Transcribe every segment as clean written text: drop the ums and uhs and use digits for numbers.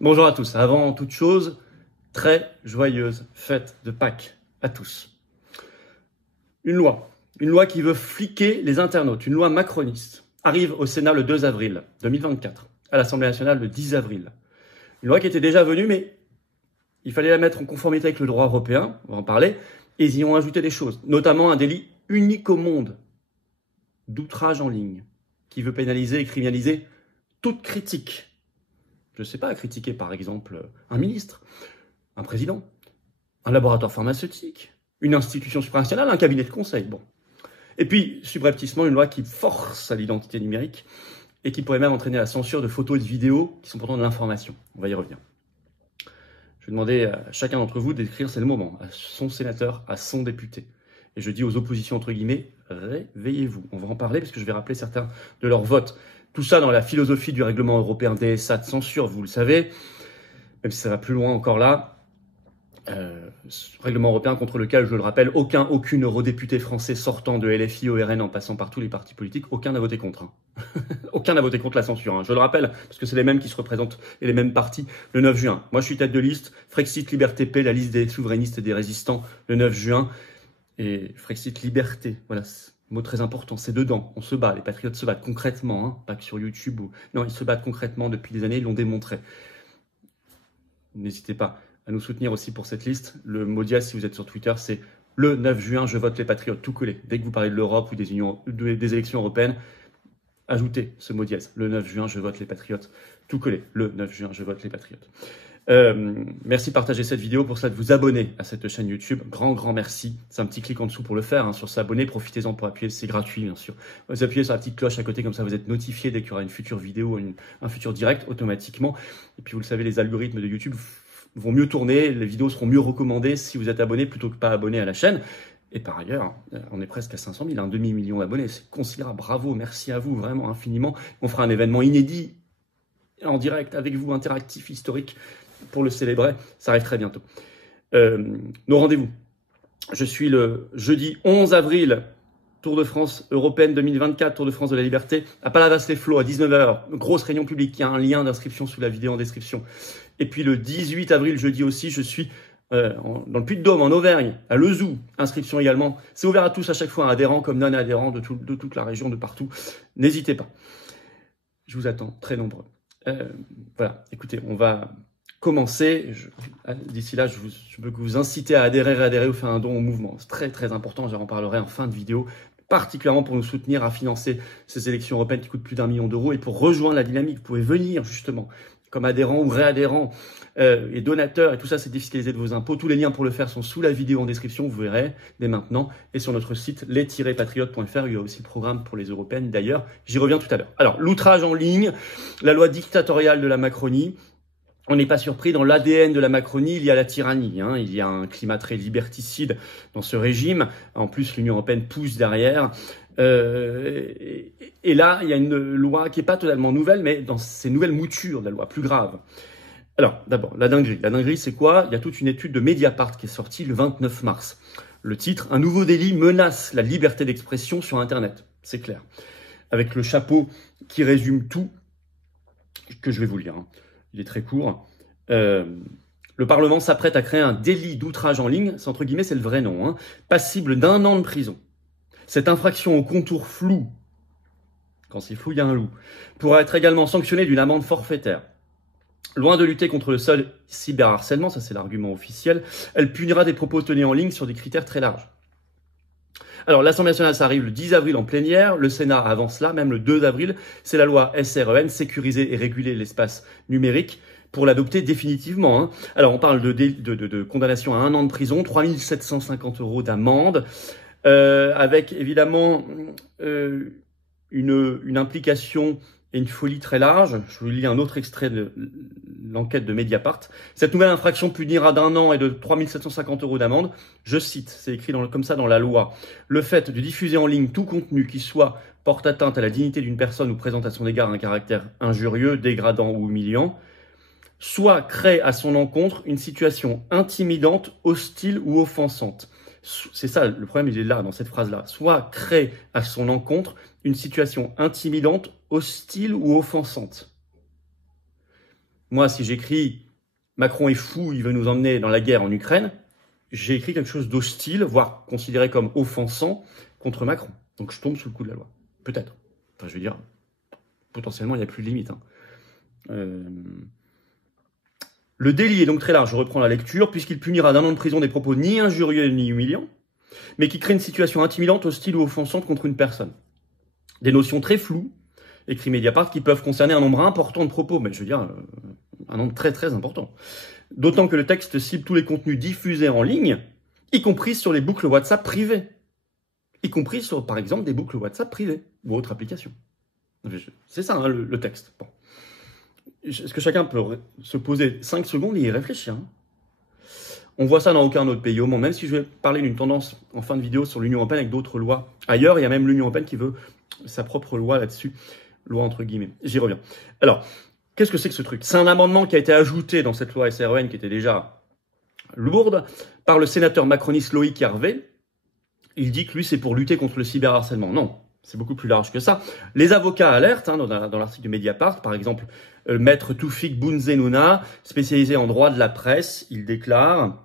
Bonjour à tous. Avant toute chose, très joyeuse fête de Pâques à tous. Une loi qui veut fliquer les internautes, une loi macroniste, arrive au Sénat le 2 avril 2024, à l'Assemblée nationale le 10 avril. Une loi qui était déjà venue, mais il fallait la mettre en conformité avec le droit européen, on va en parler, et ils y ont ajouté des choses, notamment un délit unique au monde d'outrage en ligne, qui veut pénaliser et criminaliser toute critique. Je ne sais pas, critiquer par exemple un ministre, un président, un laboratoire pharmaceutique, une institution supranationale, un cabinet de conseil. Bon. Et puis, subrepticement, une loi qui force à l'identité numérique et qui pourrait même entraîner la censure de photos et de vidéos qui sont pourtant de l'information. On va y revenir. Je vais demander à chacun d'entre vous d'écrire, c'est le moment, à son sénateur, à son député. Et je dis aux oppositions, entre guillemets, réveillez-vous. On va en parler parce que je vais rappeler certains de leurs votes. Tout ça dans la philosophie du règlement européen DSA de censure, vous le savez, même si ça va plus loin encore là. Règlement européen contre lequel, je le rappelle, aucune eurodéputé français sortant de LFI au RN en passant par tous les partis politiques, aucun n'a voté contre. Hein. Aucun n'a voté contre la censure, hein. Je le rappelle, parce que c'est les mêmes qui se représentent et les mêmes partis le 9 juin. Moi, je suis tête de liste, Frexit Liberté P, la liste des souverainistes et des résistants le 9 juin. Et Frexit Liberté, voilà, mot très important, c'est dedans, on se bat, les patriotes se battent concrètement, hein, pas que sur YouTube. Non, ils se battent concrètement depuis des années, ils l'ont démontré. N'hésitez pas à nous soutenir aussi pour cette liste. Le mot dièse, si vous êtes sur Twitter, c'est le 9 juin, je vote les patriotes, tout collé. Dès que vous parlez de l'Europe ou des élections européennes, ajoutez ce mot dièse. Le 9 juin, je vote les patriotes, tout collé. Le 9 juin, je vote les patriotes. Merci de partager cette vidéo, pour ça de vous abonner à cette chaîne YouTube. Grand merci. C'est un petit clic en dessous pour le faire, hein, sur s'abonner. Profitez-en pour appuyer, c'est gratuit bien sûr. Vous appuyez sur la petite cloche à côté, comme ça vous êtes notifié dès qu'il y aura une future vidéo, un futur direct automatiquement. Et puis vous le savez, les algorithmes de YouTube vont mieux tourner, les vidéos seront mieux recommandées si vous êtes abonné plutôt que pas abonné à la chaîne. Et par ailleurs, on est presque à 500 000, un demi-million d'abonnés. C'est considérable. Bravo, merci à vous vraiment infiniment. On fera un événement inédit en direct avec vous, interactif, historique, pour le célébrer. Ça arrive très bientôt. Nos rendez-vous. Je suis le jeudi 11 avril, Tour de France européenne 2024, Tour de France de la Liberté, à Palavas-les-Flots, à 19 h. Grosse réunion publique. Il y a un lien d'inscription sous la vidéo en description. Et puis le 18 avril, jeudi aussi, je suis dans le Puy-de-Dôme, en Auvergne, à Lezoux. Inscription également. C'est ouvert à tous à chaque fois, adhérents comme non-adhérents de toute la région, de partout. N'hésitez pas. Je vous attends très nombreux. Voilà, écoutez, on va commencer. D'ici là, je veux que vous incitez à adhérer ou faire un don au mouvement. C'est très important, j'en parlerai en fin de vidéo, particulièrement pour nous soutenir à financer ces élections européennes qui coûtent plus d'1 million d'euros et pour rejoindre la dynamique. Vous pouvez venir justement comme adhérent ou réadhérent et donateur, et tout ça c'est défiscalisé de vos impôts. Tous les liens pour le faire sont sous la vidéo en description, vous verrez dès maintenant, et sur notre site les-patriotes.fr, il y a aussi le programme pour les européennes d'ailleurs, j'y reviens tout à l'heure. Alors, l'outrage en ligne, la loi dictatoriale de la Macronie. On n'est pas surpris, dans l'ADN de la Macronie, il y a la tyrannie, hein. Il y a un climat très liberticide dans ce régime. En plus, l'Union européenne pousse derrière. Et là, il y a une loi qui n'est pas totalement nouvelle, mais dans ces nouvelles moutures de la loi, plus grave. Alors, d'abord, la dinguerie. La dinguerie, c'est quoi? Il y a toute une étude de Mediapart qui est sortie le 29 mars. Le titre, un nouveau délit menace la liberté d'expression sur Internet. C'est clair. Avec le chapeau qui résume tout, que je vais vous lire, hein. Il est très court. Le Parlement s'apprête à créer un délit d'outrage en ligne, c'est entre guillemets, c'est le vrai nom, hein, passible d'1 an de prison. Cette infraction au contour flou, quand c'est flou, il y a un loup, pourra être également sanctionnée d'une amende forfaitaire. Loin de lutter contre le seul cyberharcèlement, ça c'est l'argument officiel, elle punira des propos tenus en ligne sur des critères très larges. Alors, l'Assemblée nationale, ça arrive le 10 avril en plénière. Le Sénat avance là, même le 2 avril. C'est la loi SREN, sécuriser et réguler l'espace numérique, pour l'adopter définitivement, hein. Alors, on parle de condamnation à 1 an de prison, 3 750 € d'amende, avec évidemment une implication et une folie très large. Je vous lis un autre extrait de l'enquête de Mediapart. Cette nouvelle infraction punira d'1 an et de 3 750 € d'amende. Je cite, c'est écrit comme ça dans la loi. Le fait de diffuser en ligne tout contenu qui soit porte atteinte à la dignité d'une personne ou présente à son égard un caractère injurieux, dégradant ou humiliant, soit crée à son encontre une situation intimidante, hostile ou offensante. C'est ça, le problème, il est là, dans cette phrase-là. Soit crée à son encontre une situation intimidante, hostile ou offensante. Moi, si j'écris « Macron est fou, il veut nous emmener dans la guerre en Ukraine », j'ai écrit quelque chose d'hostile, voire considéré comme offensant contre Macron. Donc je tombe sous le coup de la loi. Peut-être. Enfin, je veux dire, potentiellement, il n'y a plus de limite. Le délit est donc très large, je reprends la lecture, puisqu'il punira d'1 an de prison des propos ni injurieux ni humiliants, mais qui créent une situation intimidante, hostile ou offensante contre une personne. Des notions très floues, écrit Mediapart, qui peuvent concerner un nombre important de propos, mais je veux dire, un nombre très très important. D'autant que le texte cible tous les contenus diffusés en ligne, y compris sur les boucles WhatsApp privées. Y compris sur, par exemple, des boucles WhatsApp privées ou autres applications. C'est ça, hein, le texte. Bon. Est-ce que chacun peut se poser 5 secondes et y réfléchir, hein? On voit ça dans aucun autre pays au monde, même si je vais parler d'une tendance en fin de vidéo sur l'Union européenne avec d'autres lois. Ailleurs, il y a même l'Union européenne qui veut sa propre loi là-dessus. Loi entre guillemets. J'y reviens. Alors, qu'est-ce que c'est que ce truc? C'est un amendement qui a été ajouté dans cette loi SREN qui était déjà lourde par le sénateur macroniste Loïc Hervé. Il dit que lui, c'est pour lutter contre le cyberharcèlement. Non, c'est beaucoup plus large que ça. Les avocats alertent, hein, dans l'article de Mediapart, par exemple, maître Toufik Bounzenouna, spécialisé en droit de la presse, il déclare,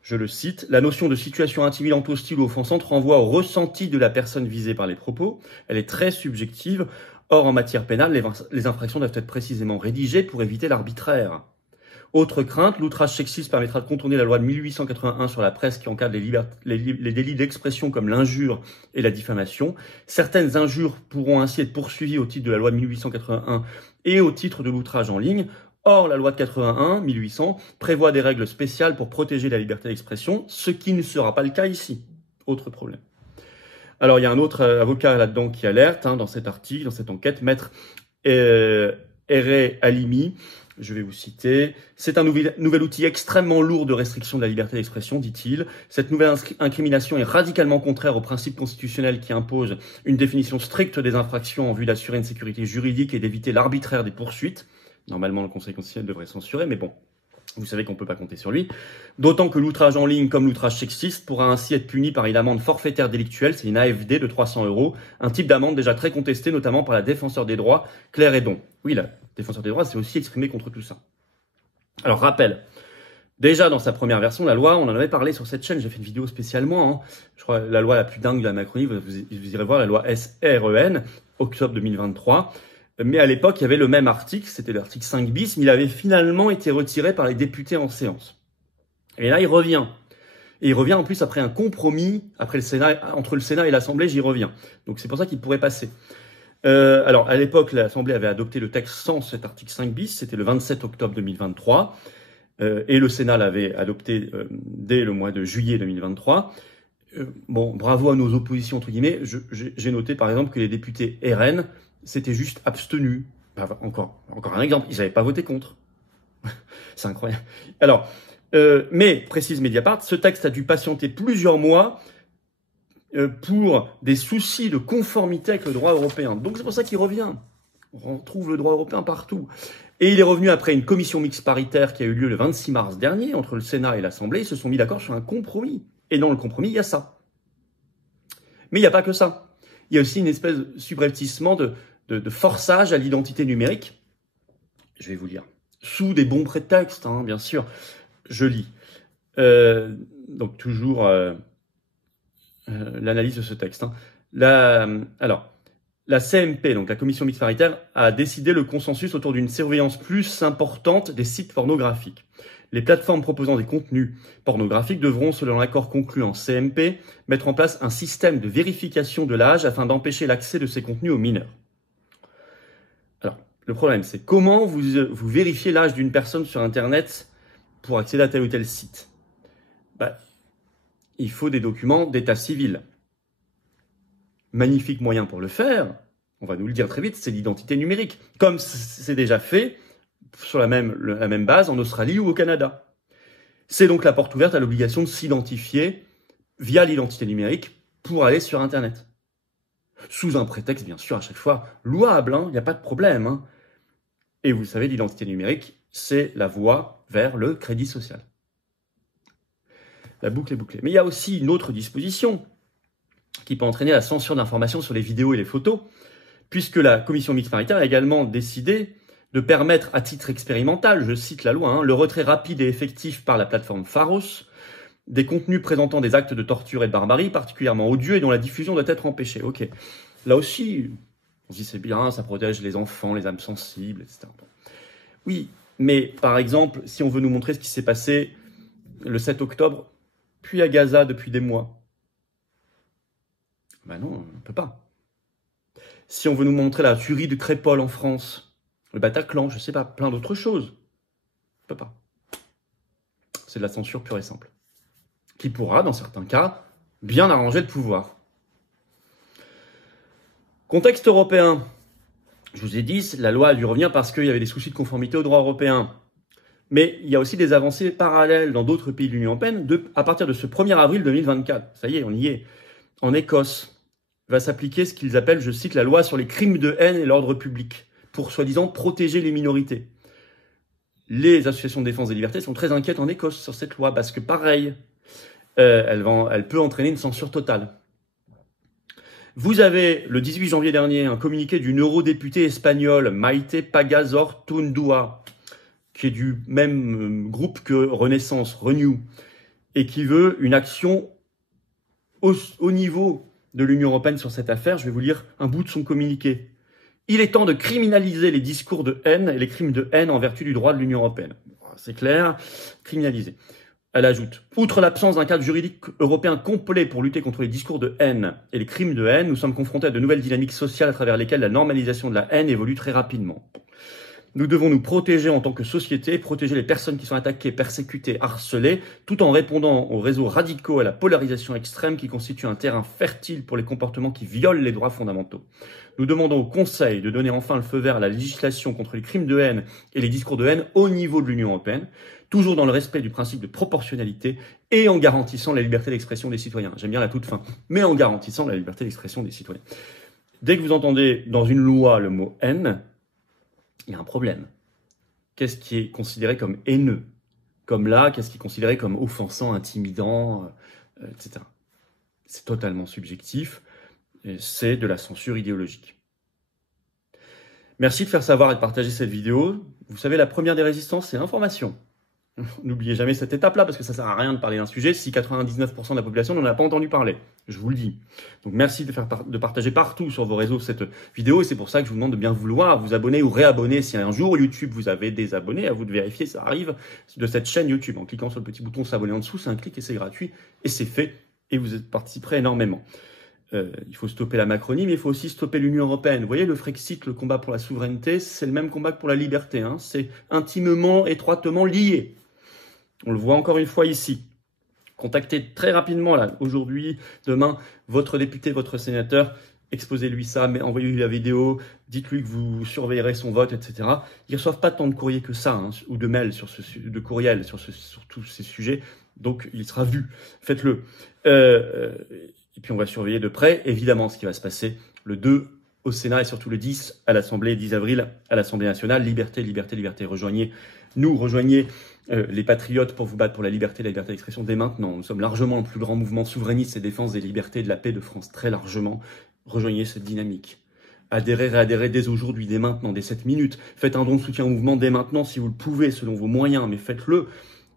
je le cite, « La notion de situation intimidante, hostile ou offensante renvoie au ressenti de la personne visée par les propos. Elle est très subjective. Or, en matière pénale, les infractions doivent être précisément rédigées pour éviter l'arbitraire. » Autre crainte, l'outrage sexiste permettra de contourner la loi de 1881 sur la presse qui encadre les délits d'expression comme l'injure et la diffamation. Certaines injures pourront ainsi être poursuivies au titre de la loi de 1881 et au titre de l'outrage en ligne. Or, la loi de 81, 1800, prévoit des règles spéciales pour protéger la liberté d'expression, ce qui ne sera pas le cas ici. Autre problème. Alors, il y a un autre avocat là-dedans qui alerte, hein, dans cet article, dans cette enquête, maître Eré Halimi. Je vais vous citer. C'est un nouvel outil extrêmement lourd de restriction de la liberté d'expression, dit-il. Cette nouvelle incrimination est radicalement contraire aux principes constitutionnels qui imposent une définition stricte des infractions en vue d'assurer une sécurité juridique et d'éviter l'arbitraire des poursuites. Normalement, le Conseil constitutionnel devrait censurer, mais bon, vous savez qu'on ne peut pas compter sur lui. D'autant que l'outrage en ligne, comme l'outrage sexiste, pourra ainsi être puni par une amende forfaitaire délictuelle, c'est une AFD de 300 €, un type d'amende déjà très contesté, notamment par la défenseur des droits, Claire Hédon. Oui, la défenseur des droits s'est aussi exprimée contre tout ça. Alors, rappel. Déjà, dans sa première version, la loi, on en avait parlé sur cette chaîne, j'ai fait une vidéo spécialement, hein. Je crois la loi la plus dingue de la Macronie, vous irez voir la loi SREN, octobre 2023. Mais à l'époque, il y avait le même article, c'était l'article 5 bis, mais il avait finalement été retiré par les députés en séance. Et là, il revient. Et il revient en plus après un compromis, après le Sénat, entre le Sénat et l'Assemblée, j'y reviens. Donc c'est pour ça qu'il pourrait passer. Alors, à l'époque, l'Assemblée avait adopté le texte sans cet article 5 bis, c'était le 27 octobre 2023, et le Sénat l'avait adopté dès le mois de juillet 2023. Bon, bravo à nos oppositions, entre guillemets. J'ai noté, par exemple, que les députés RN s'étaient juste abstenus. Encore un exemple, ils n'avaient pas voté contre. C'est incroyable. Alors, mais, précise Mediapart, ce texte a dû patienter plusieurs mois pour des soucis de conformité avec le droit européen. Donc c'est pour ça qu'il revient. On retrouve le droit européen partout. Et il est revenu après une commission mixte paritaire qui a eu lieu le 26 mars dernier entre le Sénat et l'Assemblée. Ils se sont mis d'accord sur un compromis. Et dans le compromis, il y a ça. Mais il n'y a pas que ça. Il y a aussi une espèce de subrepticement de forçage à l'identité numérique. Je vais vous lire. Sous des bons prétextes, hein, bien sûr. Je lis. Donc toujours l'analyse de ce texte. Hein. La CMP, donc la commission mixte paritaire, a décidé le consensus autour d'une surveillance plus importante des sites pornographiques. Les plateformes proposant des contenus pornographiques devront, selon l'accord conclu en CMP, mettre en place un système de vérification de l'âge afin d'empêcher l'accès de ces contenus aux mineurs. Alors, le problème, c'est comment vous vérifiez l'âge d'une personne sur Internet pour accéder à tel ou tel site? Il faut des documents d'état civil. Magnifique moyen pour le faire, on va nous le dire très vite, c'est l'identité numérique. Comme c'est déjà fait sur la même base en Australie ou au Canada. C'est donc la porte ouverte à l'obligation de s'identifier via l'identité numérique pour aller sur Internet. Sous un prétexte, bien sûr, à chaque fois louable, il n'y a pas de problème. Hein. Et vous savez, l'identité numérique, c'est la voie vers le crédit social. La boucle est bouclée. Mais il y a aussi une autre disposition qui peut entraîner la censure d'informations sur les vidéos et les photos, puisque la commission mixte paritaire a également décidé de permettre à titre expérimental, je cite la loi, le retrait rapide et effectif par la plateforme Pharos des contenus présentant des actes de torture et de barbarie particulièrement odieux et dont la diffusion doit être empêchée. Ok, là aussi, on se dit c'est bien, ça protège les enfants, les âmes sensibles, etc. Oui, mais par exemple, si on veut nous montrer ce qui s'est passé le 7 octobre, puis à Gaza depuis des mois, ben non, on ne peut pas. Si on veut nous montrer la tuerie de Crépol en France, le Bataclan, je ne sais pas, plein d'autres choses, on ne peut pas. C'est de la censure pure et simple, qui pourra, dans certains cas, bien arranger le pouvoir. Contexte européen. Je vous ai dit, la loi a dû revenir parce qu'il y avait des soucis de conformité au droit européen. Mais il y a aussi des avancées parallèles dans d'autres pays de l'Union européenne à partir de ce 1er avril 2024. Ça y est, on y est. En Écosse, va s'appliquer ce qu'ils appellent, je cite, la loi sur les crimes de haine et l'ordre public, pour soi-disant protéger les minorités. Les associations de défense des libertés sont très inquiètes en Écosse sur cette loi, parce que pareil, elle peut entraîner une censure totale. Vous avez, le 18 janvier dernier, un communiqué d'une eurodéputée espagnole, Maite Pagazaurtundúa, qui est du même groupe que Renaissance, Renew, et qui veut une action au niveau de l'Union européenne sur cette affaire. Je vais vous lire un bout de son communiqué. Il est temps de criminaliser les discours de haine et les crimes de haine en vertu du droit de l'Union européenne. C'est clair, criminaliser. Elle ajoute, outre l'absence d'un cadre juridique européen complet pour lutter contre les discours de haine et les crimes de haine, nous sommes confrontés à de nouvelles dynamiques sociales à travers lesquelles la normalisation de la haine évolue très rapidement. Nous devons nous protéger en tant que société, protéger les personnes qui sont attaquées, persécutées, harcelées, tout en répondant aux réseaux radicaux, à la polarisation extrême qui constitue un terrain fertile pour les comportements qui violent les droits fondamentaux. Nous demandons au Conseil de donner enfin le feu vert à la législation contre les crimes de haine et les discours de haine au niveau de l'Union européenne, toujours dans le respect du principe de proportionnalité et en garantissant la liberté d'expression des citoyens. J'aime bien la toute fin, mais en garantissant la liberté d'expression des citoyens. Dès que vous entendez dans une loi le mot haine, il y a un problème. Qu'est-ce qui est considéré comme haineux? Comme là, qu'est-ce qui est considéré comme offensant, intimidant, etc. C'est totalement subjectif. C'est de la censure idéologique. Merci de faire savoir et de partager cette vidéo. Vous savez, la première des résistances, c'est l'information. N'oubliez jamais cette étape-là, parce que ça ne sert à rien de parler d'un sujet si 99% de la population n'en a pas entendu parler. Je vous le dis. Donc merci de partager partout sur vos réseaux cette vidéo, et c'est pour ça que je vous demande de bien vouloir vous abonner ou réabonner si un jour YouTube vous avez désabonné, à vous de vérifier, ça arrive de cette chaîne YouTube. En cliquant sur le petit bouton s'abonner en dessous, c'est un clic et c'est gratuit, et c'est fait, et vous participerez énormément. Il faut stopper la Macronie, mais il faut aussi stopper l'Union européenne. Vous voyez, le Frexit, le combat pour la souveraineté, c'est le même combat que pour la liberté. C'est intimement, étroitement lié. On le voit encore une fois ici. Contactez très rapidement, là, aujourd'hui, demain, votre député, votre sénateur, exposez-lui ça, mais envoyez-lui la vidéo, dites-lui que vous surveillerez son vote, etc. Ils ne reçoivent pas tant de courriers que ça, ou de mails, de courriels sur tous ces sujets, donc il sera vu. Faites-le. Et puis on va surveiller de près, évidemment, ce qui va se passer le 2 au Sénat et surtout le 10 à l'Assemblée, 10 avril à l'Assemblée nationale. Liberté, liberté, liberté. Rejoignez-nous, rejoignez les patriotes pour vous battre pour la liberté d'expression dès maintenant. Nous sommes largement le plus grand mouvement souverainiste et défense des libertés et de la paix de France, très largement. Rejoignez cette dynamique. Adhérez, réadhérez dès aujourd'hui, dès maintenant, dès 7 minutes. Faites un don de soutien au mouvement dès maintenant si vous le pouvez, selon vos moyens, mais faites-le.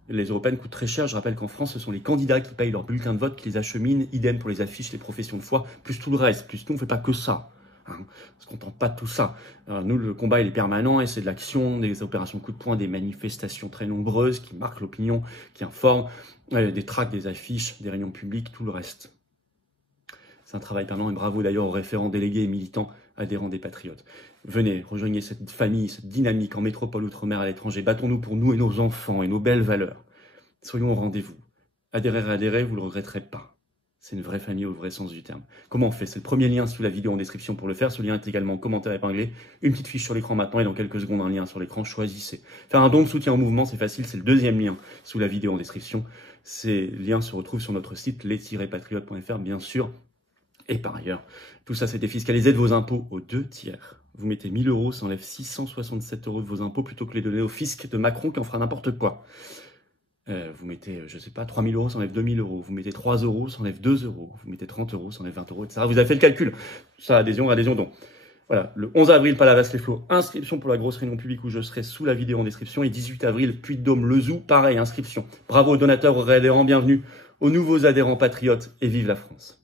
Les européennes coûtent très cher. Je rappelle qu'en France, ce sont les candidats qui payent leurs bulletins de vote, qui les acheminent. Idem pour les affiches, les professions de foi, plus tout le reste. Plus nous, on ne fait pas que ça. On ne se contente pas de tout ça. Nous, le combat, il est permanent et c'est de l'action, des opérations coup de poing, des manifestations très nombreuses qui marquent l'opinion, qui informent, des tracts, des affiches, des réunions publiques, tout le reste. C'est un travail permanent et bravo d'ailleurs aux référents délégués et militants adhérents des Patriotes. Venez, rejoignez cette famille, cette dynamique en métropole, outre-mer, à l'étranger. Battons-nous pour nous et nos enfants et nos belles valeurs. Soyons au rendez-vous. Adhérez, vous ne le regretterez pas. C'est une vraie famille au vrai sens du terme. Comment on fait? C'est le premier lien sous la vidéo en description pour le faire. Ce lien est également en commentaire épinglé. Une petite fiche sur l'écran maintenant et dans quelques secondes un lien sur l'écran. Choisissez. Faire un don de soutien au mouvement, c'est facile. C'est le deuxième lien sous la vidéo en description. Ces liens se retrouvent sur notre site les-patriotes.fr bien sûr. Et par ailleurs, tout ça c'est défiscalisé de vos impôts aux 2 tiers. Vous mettez 1 000 €, ça enlève 667 € de vos impôts plutôt que les donner au fisc de Macron qui en fera n'importe quoi. Vous mettez, je sais pas, 3 000 €, ça enlève 2 000 €. Vous mettez 3 €, ça enlève 2 €. Vous mettez 30 €, ça enlève 20 €, etc. Vous avez fait le calcul. Ça, adhésion, don. Voilà, le 11 avril, Palavas-les-Flots, inscription pour la grosse réunion publique où je serai sous la vidéo en description. Et 18 avril, Puy-de-Dôme, le Zoo, pareil, inscription. Bravo aux donateurs, aux réadhérents, bienvenue aux nouveaux adhérents patriotes et vive la France.